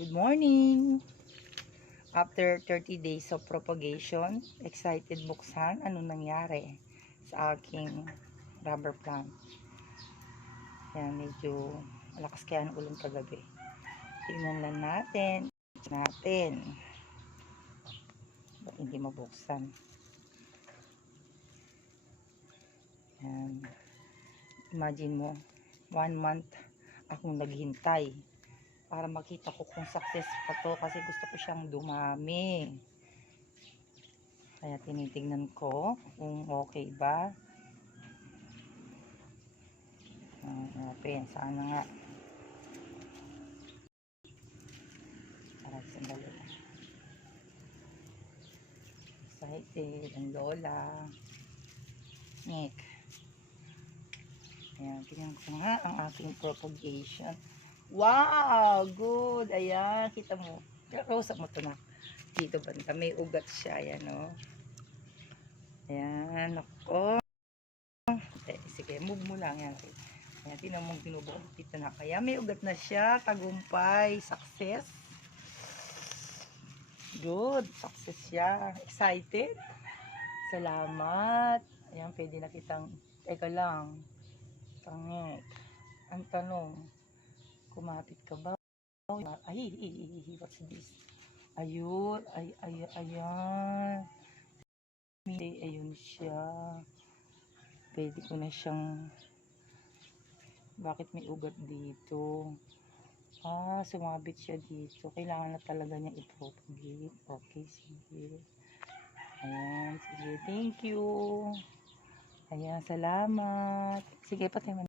Good morning! After 30 days of propagation, excited buksan anong nangyari sa aking rubber plant. Yan, medyo malakas kaya ang ulan kagabi. Tingnan lang natin. Ba't hindi mabuksan? Yan. Imagine mo, 1 month akong naghintay para makita ko kung success pa to, kasi gusto ko siyang dumami. Kaya tinitingnan ko kung okay ba. Open, sana nga. Parang sandali. Excited ang lola. Nick. Ayan, tingnan ko nga ang aking propagation. Wow! Good! Ayan, kita mo. Rosa mo to na. Dito banda, may ugat siya. Ayan, o. Ayan, ako. Sige, move mo lang. Ayan, ayan, tingnan mo binubuo. Dito na. Kaya may ugat na siya. Tagumpay. Success. Good. Success siya. Excited. Salamat. Ayan, pwede na kitang, teka lang. Tangit. Ang tanong, kumapit ka ba? Ay, what's this? Ayun, ayan. Ayun siya. Pwede ko na siyang, bakit may ugat dito? Sumabit siya dito. Kailangan na talaga niya i-propagate. Okay, sige. Ayan, sige. Thank you. Ayan, salamat. Sige, patay mo.